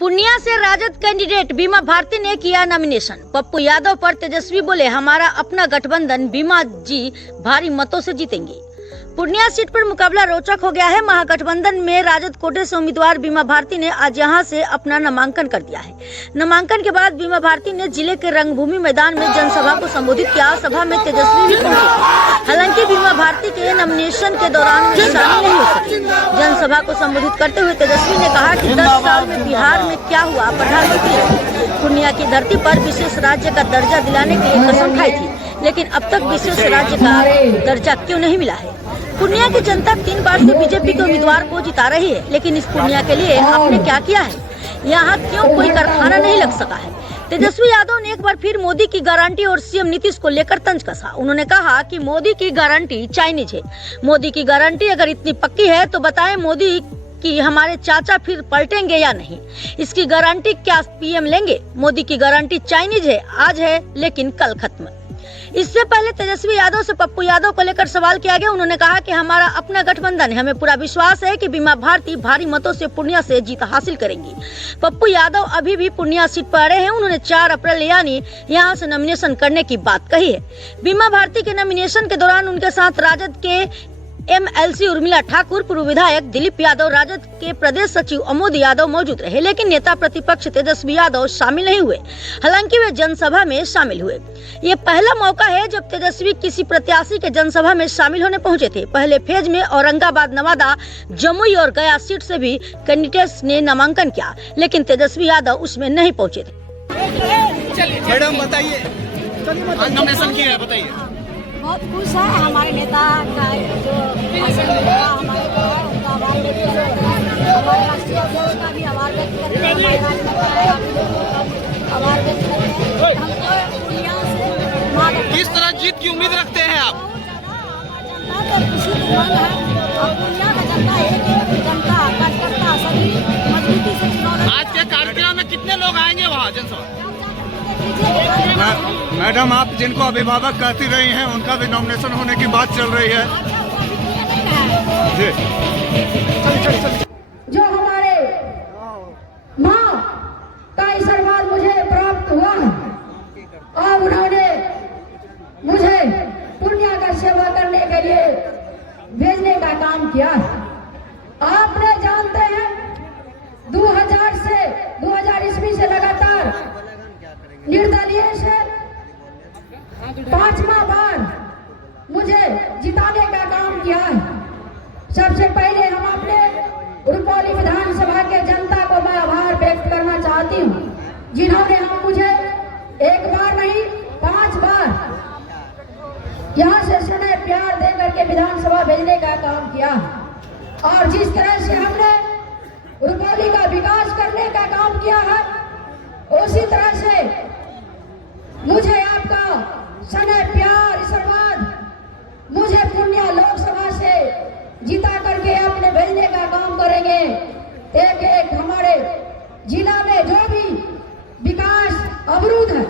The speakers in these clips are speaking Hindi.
पूर्णिया से राजद कैंडिडेट बीमा भारती ने किया नॉमिनेशन। पप्पू यादव पर तेजस्वी बोले, हमारा अपना गठबंधन बीमा जी भारी मतों से जीतेंगी। पूर्णिया सीट पर मुकाबला रोचक हो गया है। महागठबंधन में राजद कोटे से उम्मीदवार बीमा भारती ने आज यहां से अपना नामांकन कर दिया है। नामांकन के बाद बीमा भारती ने जिले के रंगभूमि मैदान में जनसभा को संबोधित किया। सभा में तेजस्वी भी पहुंचे। हालांकि बीमा भारती के नॉमिनेशन के दौरान शामिल नहीं हो सके। जनसभा को संबोधित करते हुए तेजस्वी ने कहा कि 10 साल में बिहार में क्या हुआ, प्रधानमंत्री पूर्णिया की धरती पर विशेष राज्य का दर्जा दिलाने के लिए कसम खाई थी, लेकिन अब तक विशेष राज्य का दर्जा क्यों नहीं मिला है। पूर्णिया की जनता 3 बार से बीजेपी के उम्मीदवार को जिता रही है, लेकिन इस पूर्णिया के लिए आपने क्या किया है? यहाँ क्यों कोई कारखाना नहीं लग सका है? तेजस्वी यादव ने एक बार फिर मोदी की गारंटी और सीएम नीतीश को लेकर तंज कसा। उन्होंने कहा कि मोदी की गारंटी चाइनीज है। मोदी की गारंटी अगर इतनी पक्की है तो बताएं मोदी कि हमारे चाचा फिर पलटेंगे या नहीं। इसकी गारंटी क्या पीएम लेंगे? मोदी की गारंटी चाइनीज है, आज है लेकिन कल खत्म। इससे पहले तेजस्वी यादव से पप्पू यादव को लेकर सवाल किया गया। उन्होंने कहा कि हमारा अपना गठबंधन है, हमें पूरा विश्वास है कि बीमा भारती भारी मतों से पूर्णिया से जीत हासिल करेंगी। पप्पू यादव अभी भी पूर्णिया सीट पर अड़े हैं। उन्होंने 4 अप्रैल यानी यहां से नॉमिनेशन करने की बात कही है। बीमा भारती के नॉमिनेशन के दौरान उनके साथ राजद के MLC उर्मिला ठाकुर, पूर्व विधायक दिलीप यादव, राजद के प्रदेश सचिव अमोद यादव मौजूद रहे, लेकिन नेता प्रतिपक्ष तेजस्वी यादव शामिल नहीं हुए। हालांकि वे जनसभा में शामिल हुए। ये पहला मौका है जब तेजस्वी किसी प्रत्याशी के जनसभा में शामिल होने पहुंचे थे। पहले फेज में औरंगाबाद, नवादा, जमुई और गया सीट से भी कैंडिडेट्स ने नामांकन किया, लेकिन तेजस्वी यादव उसमें नहीं पहुंचे थे। मैडम बताइए, नॉमिनेशन किया है, बताइए। बहुत खुश है हमारे नेता का जो भाषण मिला, हमारे को है उनका आभार व्यक्त करते हैं। हमारे राष्ट्रीय अध्यक्ष का भी आभार व्यक्त करते हैं। हमारे राष्ट्रीय का आभार व्यक्त करते हैं। हमको पूर्णिया से किस तरह जीत की उम्मीद रखते हैं आप? जनता तो खुशी की मांग है और पूर्णिया का जनता एक जनता कार्यकर्ता सभी मजबूती से चुनाव। आज के कार्यक्रम में कितने लोग आएंगे वहाँ जनसभा? मैडम, आप जिनको अभिभावक कहती रही हैं उनका भी नॉमिनेशन होने की बात चल रही है जी। जो हमारे माँ का आशीर्वाद मुझे प्राप्त हुआ है और उन्होंने मुझे पूर्णिया का सेवा करने के लिए भेजने का काम किया है। आपने जानते हैं 2000 से 2000 ईस्वी से लगातार निर्दलीय से 5वां बार मुझे जिताने का काम किया है। सबसे पहले हम अपने रुपौली विधानसभा के जनता को मैं आभार व्यक्त करना चाहती हूँ, जिन्होंने हम मुझे 1 बार नहीं 5 बार यहाँ से स्नेह प्यार दे करके विधानसभा भेजने का काम किया है। और जिस तरह से हमने रुपौली का विकास करने का काम किया है, उसी तरह से मुझे आपका स्नेह प्यार आशीर्वाद मुझे पूर्णिया लोकसभा से जिता करके अपने भेजने का काम करेंगे। एक एक हमारे जिला में जो भी विकास अवरुद्ध है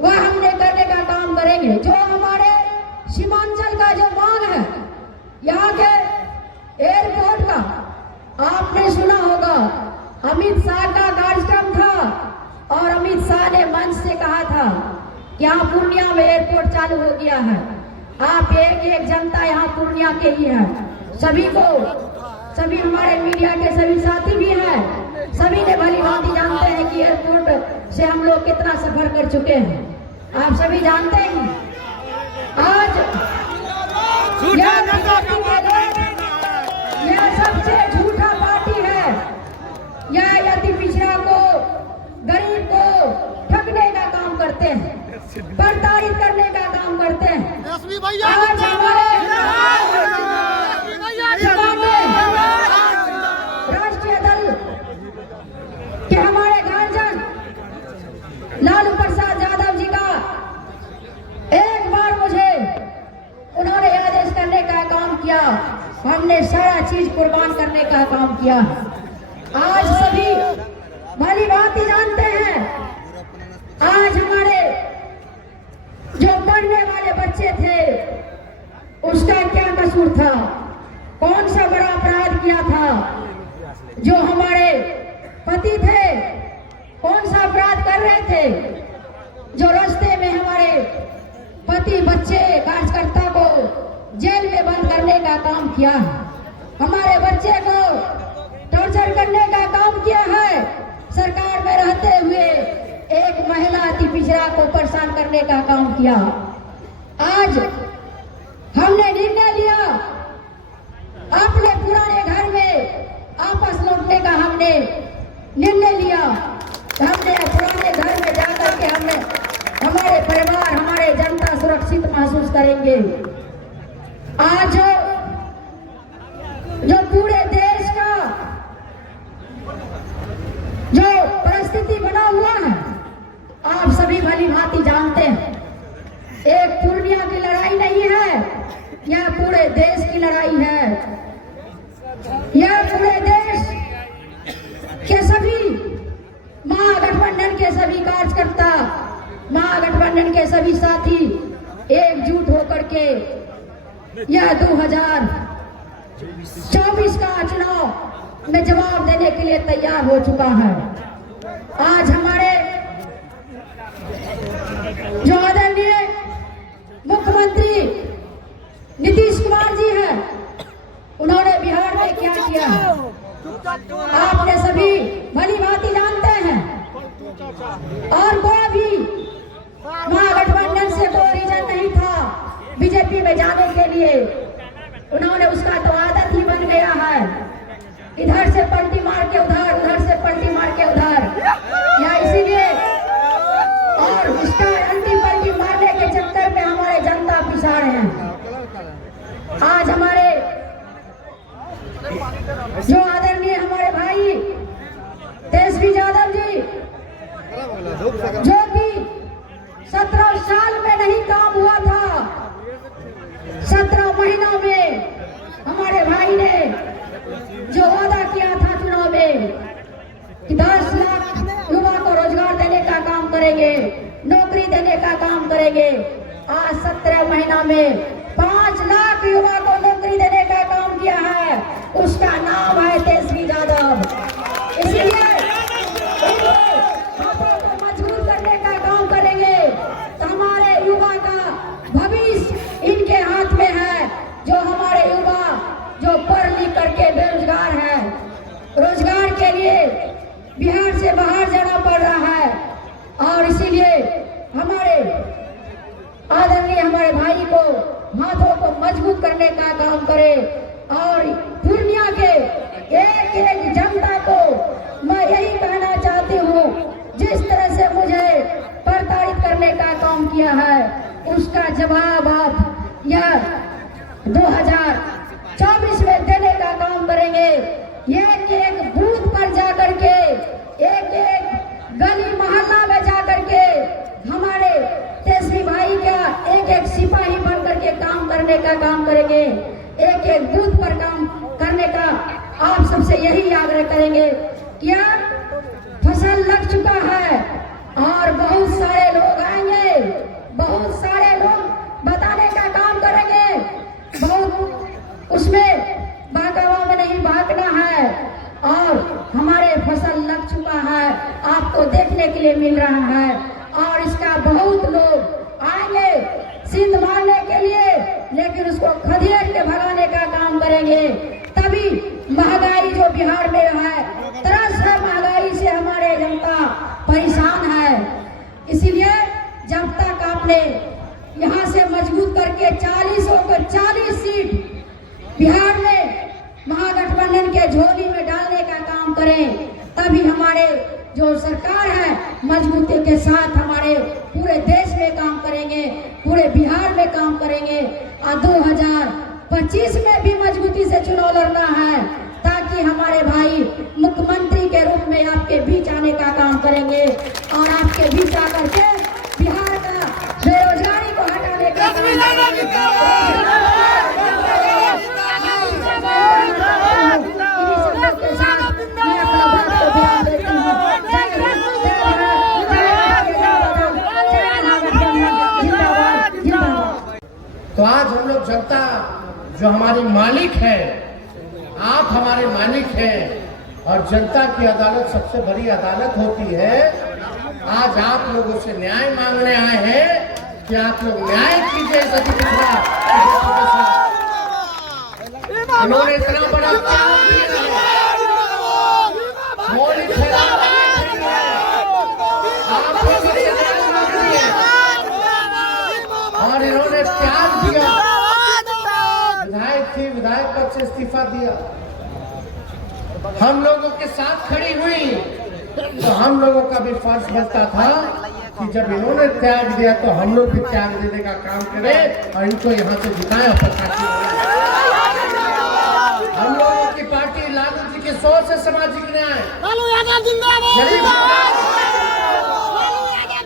वह हमने करने का काम करेंगे। जो हमारे सीमांचल का जो मांग है, यहाँ के एयरपोर्ट का आपने सुना होगा, अमित शाह का कार्यक्रम था और अमित शाह ने मंच से कहा था कि यहाँ पूर्णिया में एयरपोर्ट चालू हो गया है। आप एक एक जनता यहाँ पूर्णिया के ही है। सभी को, सभी हमारे मीडिया के सभी साथी भी हैं, सभी ने भली भांति जानते हैं कि एयरपोर्ट से हम लोग कितना सफर कर चुके हैं। आप सभी जानते हैं आज यह सबसे झूठा पार्टी है। यह यदि पिछड़ा को, गरीब को ठगने का काम करते हैं, प्रताड़ित करने का काम करते हैं। आज हमारे राष्ट्रीय दल के हमारे गार्जियन लालू प्रसाद यादव जी का एक बार मुझे उन्होंने आदेश करने का काम किया, हमने सारा चीज कुर्बान करने का काम किया। आज सभी भली भांति जानते हैं, आज हमारे जो पढ़ने वाले बच्चे थे उसका क्या कसूर था, कौन सा बड़ा अपराध किया था, जो हमारे पति अपराधी थे, कौन सा अपराध कर रहे थे, जो रास्ते में हमारे पति, बच्चे, कार्यकर्ता को जेल में बंद करने का काम किया है, हमारे बच्चे को टॉर्चर करने का काम किया है, सरकार में रहते हुए एक महिला अति पिछड़ा को परेशान करने का काम किया। आज हमने निर्णय लिया अपने पुराने घर में वापस लौटने का, हमने निर्णय लिया। हमने पुराने घर में जाकर के हमने हमारे परिवार, हमारे जनता सुरक्षित महसूस करेंगे। आज जो पूरे देश का जो परिस्थिति बना हुआ है, आप सभी भली भांति जानते हैं। एक पूर्णिया की लड़ाई नहीं है, यह पूरे देश की लड़ाई है। यह पूरे देश के सभी महागठबंधन के सभी कार्यकर्ता, महागठबंधन के सभी साथी एकजुट होकर के यह 2024 का चुनाव में जवाब देने के लिए तैयार हो चुका है। आज हमारे जो आदरणीय मुख्यमंत्री नीतीश कुमार जी हैं, उन्होंने बिहार में क्या किया है आपने सभी भली भांति जानते हैं। और कोई भी महागठबंधन से कोई रीजन नहीं था बीजेपी में जाने के लिए, उन्होंने उसका तो आदत ही बन गया है, इधर से पलटी मार के उधर, उधर से पलटी मार के उधर, या इसीलिए और उसका अंतिम पलटी मारने के चक्कर में हमारे जनता पिछाड़ हैं। आज हमारे जो आदरणीय हमारे भाई तेजस्वी यादव जी, जो कि 17 साल में नहीं काम हुआ था, 17 महीनों में हमारे भाई ने जो वादा किया था चुनाव में कि 10 लाख युवा को रोजगार देने का काम करेंगे, नौकरी देने का काम करेंगे, आज 17 महीना में 5 लाख युवा को नौकरी देने का काम किया है। उसका नाम है तेजस्वी यादव। इसलिए हाथों को मजबूत करने का काम करेंगे तो हमारे युवा का भविष्य इनके हाथ में है। जो हमारे युवा जो पढ़ लिख करके बेरोजगार है, रोजगार के लिए बिहार से बाहर जाना पड़ रहा है, और इसीलिए हमारे आदरणीय हमारे भाई को हाथों को मजबूत करने का काम करे। और पूर्णिया के एक एक जनता को मैं यही कहना चाहती हूँ, जिस तरह से मुझे प्रताड़ित करने का काम किया है, उसका जवाब आप यह 2024 में देने का काम करेंगे। एक एक बूथ पर जाकर के, एक एक गली मोहल्ला में जाकर के हमारे तेजस्वी भाई का एक एक सिपाही बन करके काम करने का काम करेंगे। एक एक बूथ पर काम करने का आप सबसे यही आग्रह करेंगे। क्या फसल लग चुका है और बहुत सारे लोग आएंगे, बहुत सारे लोग बताने का काम करेंगे, बहुत उसमें भागवा में नहीं भागना है। और हमारे फसल लग चुका है, आपको देखने के लिए मिल रहा है, और इसका बहुत लोग आएंगे सिंध मारने के लिए, लेकिन उसको खदेड़ के भगाने का काम करेंगे। तभी महंगाई जो बिहार में है, तरस है महंगाई से हमारे जनता परेशान है। इसीलिए जब तक आपने यहाँ से मजबूत करके 40 सीट बिहार में महागठबंधन के झोली में डालने का काम करें, तभी हमारे जो सरकार है मजबूती के साथ हमारे पूरे देश में काम करेंगे, पूरे बिहार में काम करेंगे। और 2025 में भी मजबूती से चुनाव लड़ना है, ताकि हमारे भाई मुख्यमंत्री के रूप में आपके बीच आने का काम करेंगे, और आपके बीच आकर के बिहार का बेरोजगारी को हटाने का काम करेंगे। तो आज हम लोग जनता जो हमारी मालिक है, आप हमारे मालिक हैं, और जनता की अदालत सबसे बड़ी अदालत होती है। आज आप लोगों से न्याय मांगने आए हैं कि आप लोग न्याय कीजिए इस अधिपिछड़ा इन्होंने इतना बड़ा त्याग किया है, मौलिक खिलाफ आप लोगों से न्याय मांगनी है और इन्होंने त्याग दिया। विधायक थी, विधायक पद से इस्तीफा दिया, हम लोगों के साथ खड़ी हुई, तो हम लोगों का भी फर्ज बनता था कि जब इन्होंने त्याग दिया तो हम लोग भी त्याग देने का काम करें और इनको यहाँ से जिताएं। हम लोगों की पार्टी लालू जी की सोच है सामाजिक न्याय, गरीब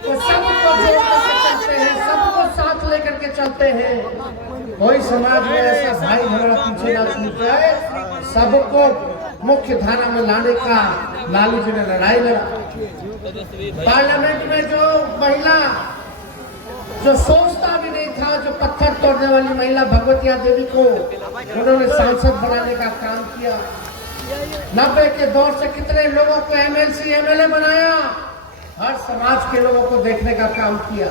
तो सबको जोड़ करके चलते हैं, सबको साथ लेकर के चलते हैं। कोई समाज में ऐसा भाई झगड़ा पीछे ना छूट जाए, सबको मुख्य धारा में लाने का लालू जी ने लड़ाई लड़ा। पार्लियामेंट में जो महिला जो सोचता भी नहीं था, जो पत्थर तोड़ने वाली महिला भगवतिया देवी को उन्होंने सांसद बनाने का काम किया। 90 के दौर से कितने लोगों को एमएलसी एमएलए बनाया, हर समाज के लोगों को देखने का काम किया।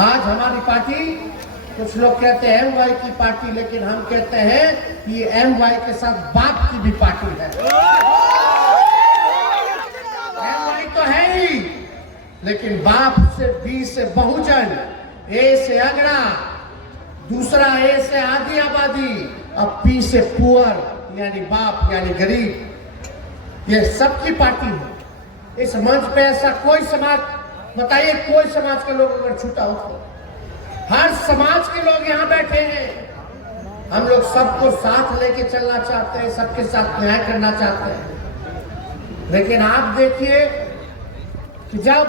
आज हमारी पार्टी, कुछ लोग कहते हैं एमवाई की पार्टी, लेकिन हम कहते हैं कि एमवाई के साथ बाप की भी पार्टी है। एमवाई तो है ही, लेकिन बाप से बी से बहुजन, ए से अगड़ा, दूसरा ए से आधी आबादी, अब पी से पुअर यानी बाप यानी गरीब, ये सबकी पार्टी है। इस मंच पे ऐसा कोई समाज, बताइए कोई समाज के लोग अगर छूटा हो तो हर समाज के लोग यहाँ बैठे हैं। हम लोग सबको साथ लेके चलना चाहते हैं, सबके साथ न्याय करना चाहते हैं। लेकिन आप देखिए कि जब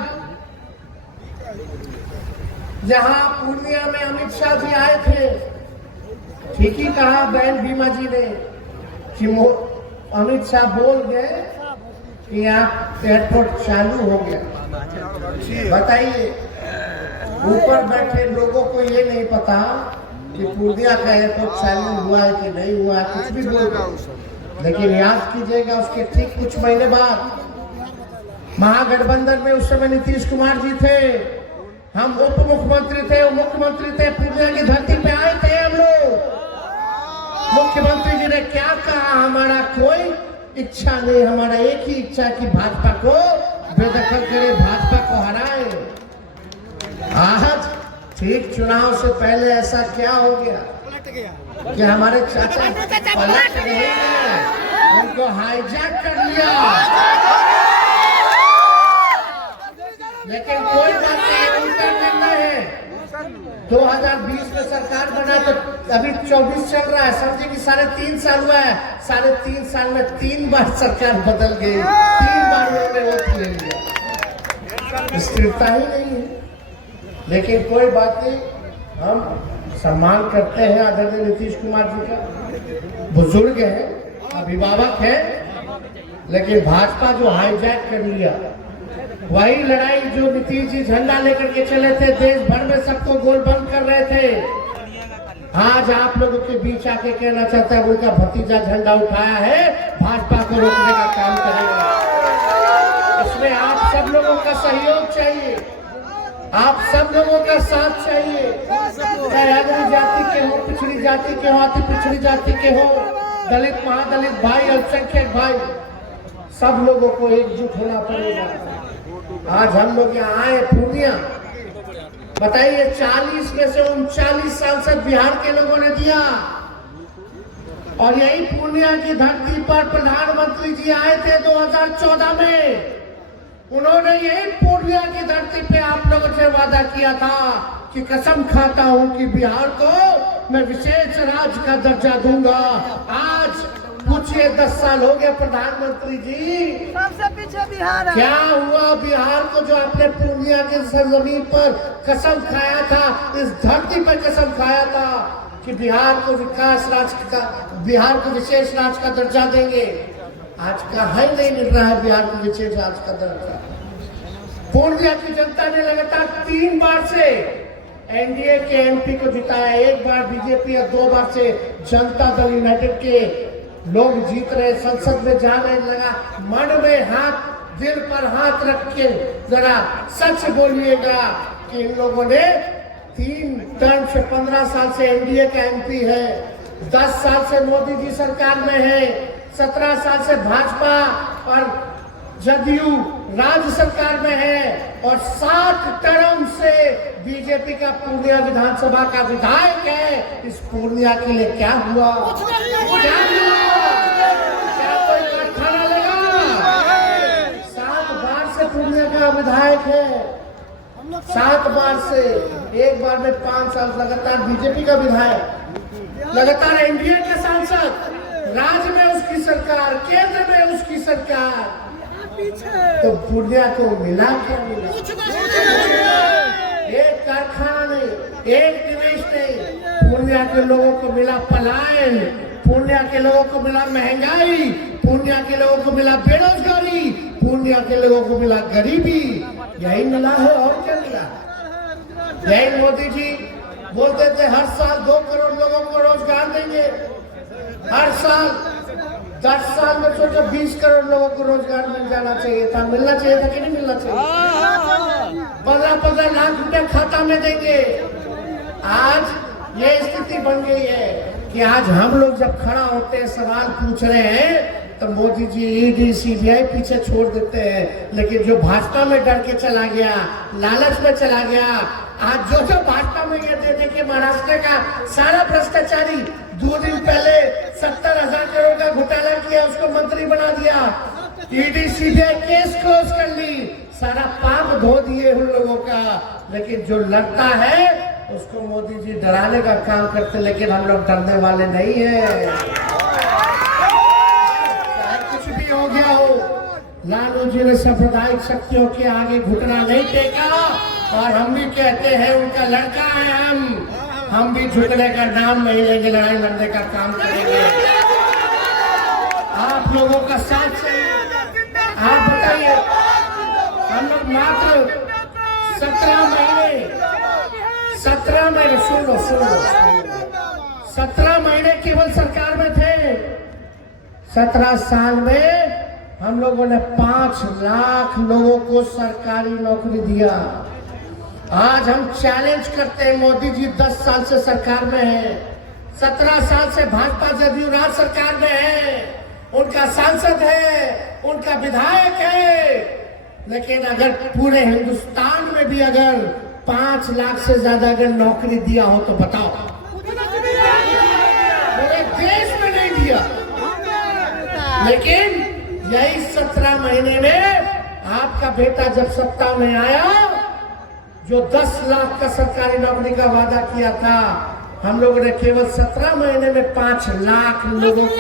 जहां पूर्णिया में अमित शाह जी आए थे, ठीक ही कहा बहन बीमा जी ने कि अमित शाह बोल गए कि यहाँ एयरपोर्ट चालू हो गया। बताइए, ऊपर बैठे लोगों को ये नहीं पता कि पूर्णिया का एयरपोर्ट चालू हुआ है कि नहीं हुआ है, कुछ भी बोल रहे। लेकिन याद कीजिएगा, उसके ठीक कुछ महीने बाद महागठबंधन में उस समय नीतीश कुमार जी थे, हम उप मुख्यमंत्री थे, मुख्यमंत्री थे, पूर्णिया की धरती पे आए थे हम लोग। मुख्यमंत्री जी ने क्या कहा, हमारा कोई इच्छा नहीं, हमारा एक ही इच्छा कि भाजपा को बेदखल करे, भाजपा को हराए। आज ठीक चुनाव से पहले ऐसा क्या हो गया कि हमारे चाचा पलट गए, उनको हाईजैक कर लिया। लेकिन कोई बात नहीं, उनका निर्णय है। 2020 में सरकार बना तो अभी 24 चल रहा है, समझे कि 3.5 साल हुआ है। 3.5 साल में 3 बार सरकार बदल गई, 3 बार उन्होंने वोट ले लिया, स्थिरता ही नहीं है। लेकिन कोई बात नहीं, हम सम्मान करते हैं आदरणीय नीतीश कुमार जी का, बुजुर्ग है, अभिभावक है, लेकिन भाजपा जो हाईजैक कर लिया, वही लड़ाई जो नीतीश जी झंडा लेकर के चले थे, देश भर में सबको गोलबंद कर रहे थे। आज आप लोगों के बीच आके कहना चाहता है उनका भतीजा झंडा उठाया है, भाजपा को रोकने का काम करेगा। इसमें आप सब लोगों का सहयोग चाहिए, आप सब लोगों का साथ चाहिए, चाहे अग्र जाति के हो, पिछड़ी जाति के हो, अति पिछड़ी जाति के हो, दलित महादलित भाई, अल्पसंख्यक भाई, सब लोगों को एकजुट होना पड़ेगा। आज हम लोग यहाँ आए पूर्णिया, बताइए 40 में से 39 सांसद बिहार के लोगों ने दिया, और यही पूर्णिया की धरती पर प्रधानमंत्री जी आए थे 2014 में। उन्होंने यही पूर्णिया की धरती पे आप लोगों से वादा किया था कि कसम खाता हूं कि बिहार को मैं विशेष राज्य का दर्जा दूंगा। आज पूछिए 10 साल हो गए प्रधानमंत्री जी, सबसे पीछे बिहार है। क्या हुआ बिहार को, जो आपने पूर्णिया के सरजमीन पर कसम खाया था, इस धरती पर कसम खाया था कि बिहार को विकास राज्य का, बिहार को विशेष राज्य का दर्जा देंगे। आज कहाँ ही नहीं मिल रहा है बिहार को विशेष राज्य का दर्जा। पूर्णिया की जनता ने लगातार 3 बार से एनडीए के एमपी को जिताया, 1 बार बीजेपी और 2 बार से जनता दल यूनाइटेड के लोग जीत रहे, संसद में जा रहे, लगा मन में हाथ, दिल पर हाथ रख के जरा सच बोलिएगा कि इन लोगों ने 3 टर्म से 15 साल से एनडीए का एमपी है, 10 साल से मोदी जी सरकार में है, 17 साल से भाजपा और जदयू राज्य सरकार में है और 7 टर्म से बीजेपी का पूर्णिया विधानसभा का विधायक है। इस पूर्णिया के लिए क्या हुआ? क्या कोई कारखाना लगा? 7 बार से पूर्णिया का विधायक है, 7 बार से, एक बार में 5 साल लगातार बीजेपी का विधायक, लगातार एनडीए का सांसद, राज्य में उसकी सरकार, केंद्र में उसकी सरकार। तो पूर्णिया को मिला क्या? मिला एक कारखाना नहीं, एक निवेश नहीं। पूर्णिया के लोगों को मिला पलायन, पूर्णिया के लोगों को मिला महंगाई, पूर्णिया के लोगों को मिला बेरोजगारी, पूर्णिया के लोगों को मिला गरीबी। यही मिला है और क्या मिला? यही मोदी जी बोलते थे हर साल 2 करोड़ लोगों को रोजगार देंगे, हर साल 10 साल में सोचो 20 करोड़ लोगों को रोजगार मिल जाना चाहिए था। मिलना चाहिए था कि नहीं मिलना चाहिए? 15-15 लाख रुपए खाता में देंगे। आज ये स्थिति बन गई है कि आज हम लोग जब खड़ा होते हैं, सवाल पूछ रहे हैं, तो मोदी जी ईडी सीबीआई पीछे छोड़ देते हैं। लेकिन जो भाजपा में डर के चला गया, लालच में चला गया, आज जो भाजपा में ये दे के महाराष्ट्र का सारा भ्रष्टाचारी 2 दिन पहले 70,000 करोड़ का घोटाला किया, उसको मंत्री बना दिया, ईडी सीबीआई केस क्लोज कर ली, सारा पाप धो दिए उन लोगों का। लेकिन जो लड़ता है उसको मोदी जी डराने का काम करते, लेकिन हम लोग डरने वाले नहीं है। कुछ भी हो गया हो, लालू जी ने सांप्रदायिक शक्तियों के आगे घुटना नहीं टेका और हम भी कहते हैं उनका लड़का है हम भी झुकने का नाम नहीं लेंगे, लड़ाई लड़ने का काम करेंगे। आप लोगों का साथ चाहिए। आप बताइए, हम लोग मात्र 17 महीने सुन लो 17 महीने केवल सरकार में थे। 17 साल में हम लोगों ने 5 लाख लोगों को सरकारी नौकरी दिया। आज हम चैलेंज करते हैं, मोदी जी 10 साल से सरकार में है, 17 साल से भाजपा जदयू राज्य सरकार में है, उनका सांसद है, उनका विधायक है। लेकिन अगर पूरे हिंदुस्तान में भी अगर 5 लाख से ज्यादा अगर नौकरी दिया हो तो बताओ, पूरे देश में नहीं दिया। लेकिन यही 17 महीने में आपका बेटा जब सत्ता में आया, जो 10 लाख का सरकारी नौकरी का वादा किया था, हम लोगों ने केवल 17 महीने में 5 लाख लोगों को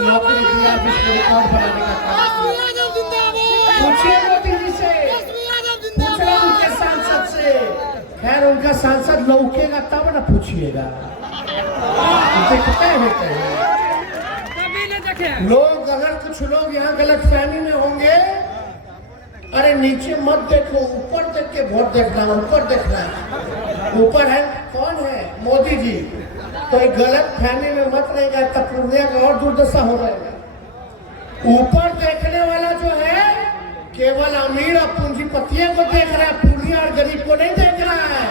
नौकरी दिया, विश्व रिकॉर्ड बनाने का काम किया। पूछिए मोदी जी से, पूछिए उनके सांसद से। खैर उनका सांसद लौकेगा तब ना पूछिएगा, दिखता है। लोग अगर कुछ लोग यहाँ गलतफहमी में होंगे, अरे नीचे मत देखो, ऊपर देख के वोट देखना, ऊपर देखना है। ऊपर है कौन है? मोदी जी। तो एक गलत फहमी में मत रहेगा, तब पूर्णिया का और दुर्दशा हो जाएगा। ऊपर देखने वाला जो है केवल अमीर और पूंजीपतियों को देख रहा है, पूर्णिया और गरीब को नहीं देख रहा है।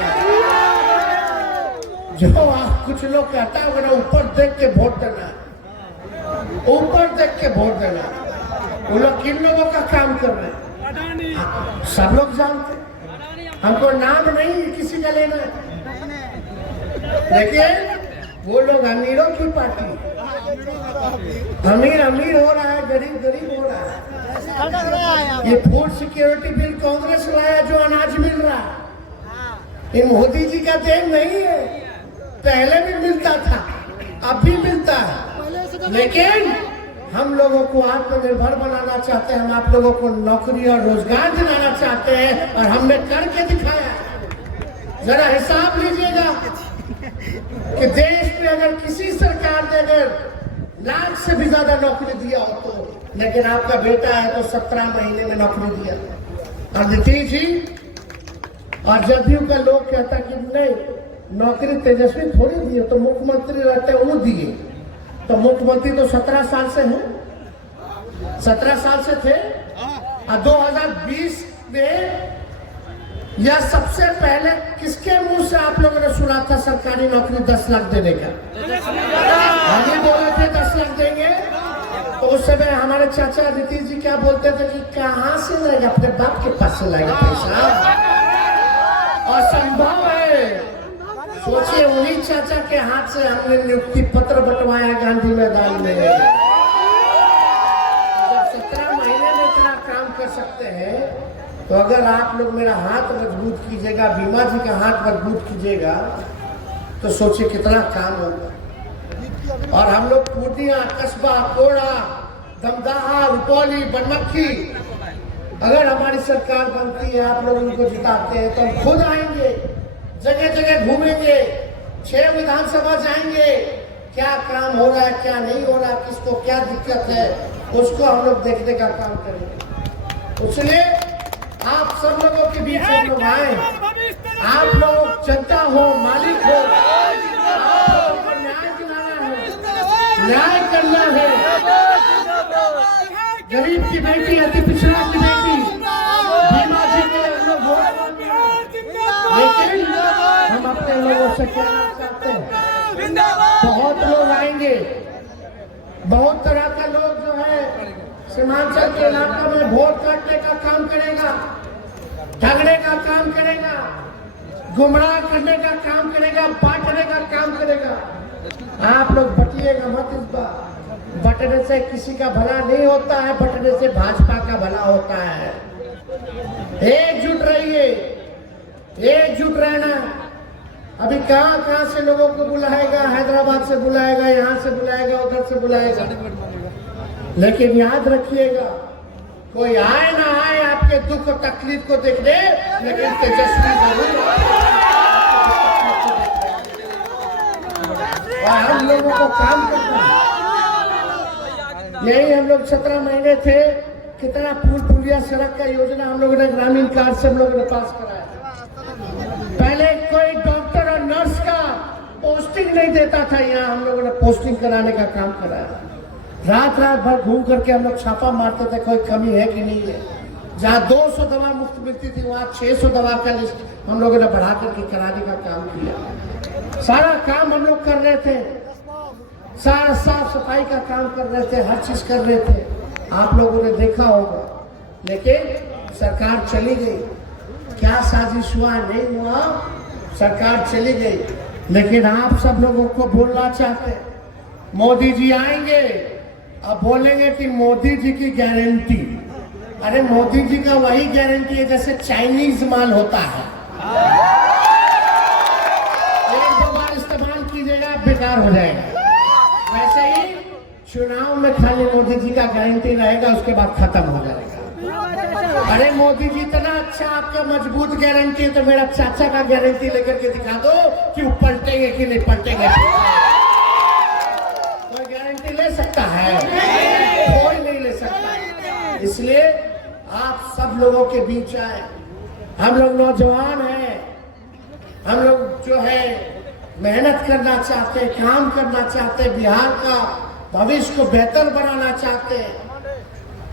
जो कुछ लोग कहता है ना, ऊपर देख के वोट देना, ऊपर देख के वोट देना, वो लोग किन लोगों का काम कर रहे हैं सब लोग जानते। हमको नाम नहीं किसी का लेना है, लेकिन वो लोग अमीरों की पार्टी, अमीर अमीर हो रहा है, गरीब गरीब हो रहा है। ये फूड सिक्योरिटी बिल कांग्रेस लाया, जो अनाज मिल रहा है, ये मोदी जी का देन नहीं है। पहले भी मिलता था, अब भी मिलता है, लेकिन हम लोगों को आत्मनिर्भर बनाना चाहते हैं, हम आप लोगों को नौकरी और रोजगार दिलाना चाहते हैं, और हमने करके दिखाया। जरा हिसाब लीजिएगा कि देश में अगर किसी सरकार ने अगर लाख से भी ज्यादा नौकरी दिया हो तो, लेकिन आपका बेटा है तो 17 महीने में नौकरी दिया। और नीतीश जी और जदयू का लोग कहता कि नहीं, नौकरी तेजस्वी थोड़ी दिए, तो मुख्यमंत्री रहते वो दिए। तो मुख्यमंत्री तो 17 साल से हैं, 17 साल से थे। और 2020 में यह सबसे पहले किसके मुंह से आप लोगों ने सुना था सरकारी नौकरी 10 लाख देने का? हम ही बोले थे 10 लाख देंगे। तो उस समय हमारे चाचा नीतीश जी क्या बोलते थे कि कहाँ से लाएगा, अपने बाप के पास से लाएगा पैसा, असंभव है। सोचिए उन्हीं चाचा के हाथ से हमने नियुक्ति पत्र बंटवाया गांधी मैदान में। जब 17 महीने में इतना काम कर सकते हैं, तो अगर आप लोग मेरा हाथ मजबूत कीजिएगा, बीमा जी का हाथ मजबूत कीजिएगा, तो सोचिए कितना काम होगा। और हम लोग पूर्णिया, कस्बा, कोड़ा, दमदाहा, रुपौली, बनमक्खी, अगर हमारी सरकार बनती है, आप लोग उनको जिताते हैं, तो हम खुद आएंगे, जगह जगह घूमेंगे, 6 विधानसभा जाएंगे, क्या काम हो रहा है, क्या नहीं हो रहा, किसको क्या दिक्कत है, उसको हम लोग देखने का काम करेंगे। इसलिए आप सब लोगों के बीच में लोग आए, आप लोग जनता हो, मालिक हो, न्याय दिलाना है, न्याय करना है। गरीब की बेटी, अति पिछड़ा की बेटी, बीमा जी के लोग वोट, लेकिन हम अपने लोगों से क्या चाहते हैं? बहुत लोग आएंगे, बहुत तरह का लोग जो है सीमांचल के इलाका में वोट काटने का काम करेगा, ठगने का काम करेगा, गुमराह करने का काम करेगा, बांटने का काम करेगा। आप लोग बटिएगा मत इस बार। बटने से किसी का भला नहीं होता है, बटने से भाजपा का भला होता है। एकजुट रहिए, एकजुट रहना। अभी कहां कहां से लोगों को बुलाएगा, हैदराबाद से बुलाएगा, यहाँ से बुलाएगा, उधर से बुलाएगा, लेकिन याद रखिएगा, कोई आए ना आए आपके दुख और तकलीफ को देखने, लेकिन तेजस्वी जरूर। और हम लोगों को काम करना, यही हम लोग 17 महीने थे, कितना पुल पुलिया सड़क का योजना हम लोगों ने ग्रामीण कार्ड से हम लोगों ने पास कराया। पहले कोई डॉक्टर और नर्स का पोस्टिंग नहीं देता था, यहाँ हम लोगों ने पोस्टिंग कराने का काम कराया। रात रात भर घूम करके हम लोग छापा मारते थे, कोई कमी है कि नहीं है। जहाँ 200 दवा मुफ्त मिलती थी, वहाँ 600 दवा का लिस्ट हम लोगों ने बढ़ा करके कराने का काम किया। सारा काम हम लोग कर रहे थे, सारा साफ सफाई का काम कर रहे थे, हर चीज कर रहे थे, आप लोगों ने देखा होगा। लेकिन सरकार चली गई, क्या साजिश हुआ नहीं हुआ, सरकार चली गई। लेकिन आप सब लोगों को बोलना चाहते, मोदी जी आएंगे, अब बोलेंगे कि मोदी जी की गारंटी। अरे मोदी जी का वही गारंटी है जैसे चाइनीज माल होता है, एक दो बार इस्तेमाल कीजिएगा बेकार हो जाएगा। वैसे ही चुनाव में खाली मोदी जी का गारंटी रहेगा, उसके बाद खत्म हो जाएगा। अरे मोदी जी इतना अच्छा आपका मजबूत गारंटी है, तो मेरा चाचा का गारंटी लेकर के दिखा दो कि वो पलटेंगे कि नहीं पलटेंगे। कोई गारंटी ले सकता है? कोई नहीं ले सकता। इसलिए आप सब लोगों के बीच आए, हम लोग नौजवान हैं, हम लोग जो है मेहनत करना चाहते हैं, काम करना चाहते हैं, बिहार का भविष्य को बेहतर बनाना चाहते हैं।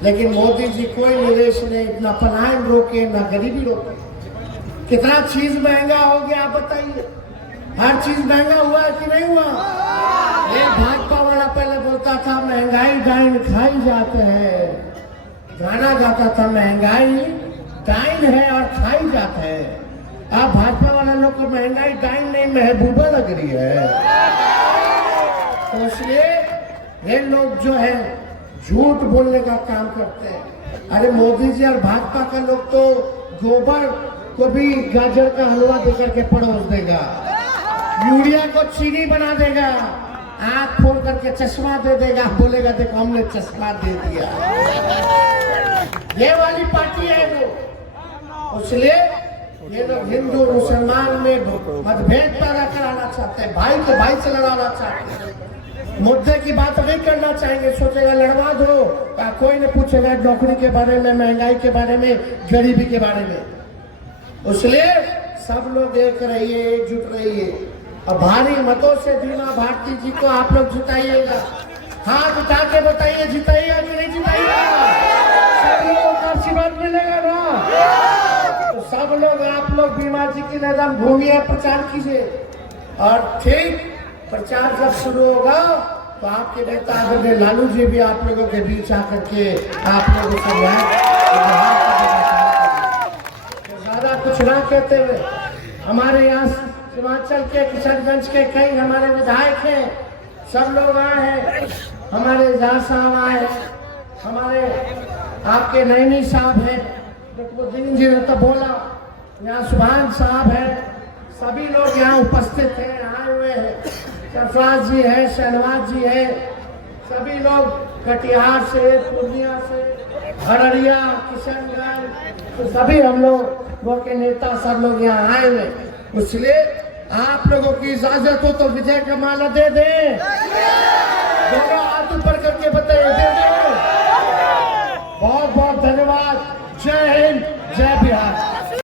लेकिन मोदी जी कोई निवेश नहीं, ना पलायन रोके, ना गरीबी रोके। कितना चीज महंगा हो गया आप बताइए, हर चीज महंगा हुआ है कि नहीं हुआ? ये भाजपा वाला पहले बोलता था महंगाई डाइन खाई जाते हैं, गाना गाता था महंगाई डाइन है और खाई जाते हैं। अब भाजपा वाले लोग को महंगाई डाइन नहीं महबूबा लग रही है। तो इसलिए ये लोग जो है झूठ बोलने का काम करते हैं। अरे मोदी जी और भाजपा का लोग तो गोबर को भी गाजर का हलवा देकर के परोस देगा, यूरिया को चीनी बना देगा, आंख खोल करके चश्मा दे देगा, बोलेगा देखो हमने चश्मा दे दिया। ये वाली पार्टी है वो। इसलिए ये लोग हिंदू मुसलमान में मतभेद पैदा कराना चाहते हैं, भाई को भाई से लड़ाना चाहते हैं, मुद्दे की बात नहीं करना चाहेंगे। सोचेगा लड़वा दो, कोई नहीं पूछेगा नौकरी के बारे में, महंगाई के बारे में, गरीबी के बारे में। इसलिए सब लोग एक रहिए, एकजुट रहिए और भारी मतों से बीमा भारती जी को आप लोग जिताइएगा। हाथ उठा के बताइए जिताइएगा कि नहीं जिताइएगा? सब लोगों का आशीर्वाद मिलेगा ना? तो सब लोग आप लोग बीमा जी की नजम घूमिए, प्रचार कीजिए। और ठीक प्रचार जब शुरू होगा तो आपके नेता आदरणीय लालू जी भी आप लोगों के बीच आकर के आप लोगों से ज्यादा कुछ ना कहते हुए, हमारे यहाँ हिमाचल के किशनगंज के कई हमारे विधायक हैं, सब लोग आए हैं, हमारे जहाँ साहब आए, हमारे आपके नैनी साहब हैं, दिन जी ने तो बोला, यहाँ सुभान साहब है, सभी लोग यहाँ उपस्थित हैं, आए हुए हैं, सरफराज जी है, शहनवाज जी है, सभी लोग कटिहार से, पूर्णिया से, अररिया, किशनगंज, तो सभी हम लोगों के नेता सब लोग यहाँ आए हुए। इसलिए आप लोगों की इजाजत हो तो विजय का माला दे दें, दोनों हाथ ऊपर करके बताइए, दे दें। बहुत बहुत धन्यवाद। जय हिंद, जय बिहार।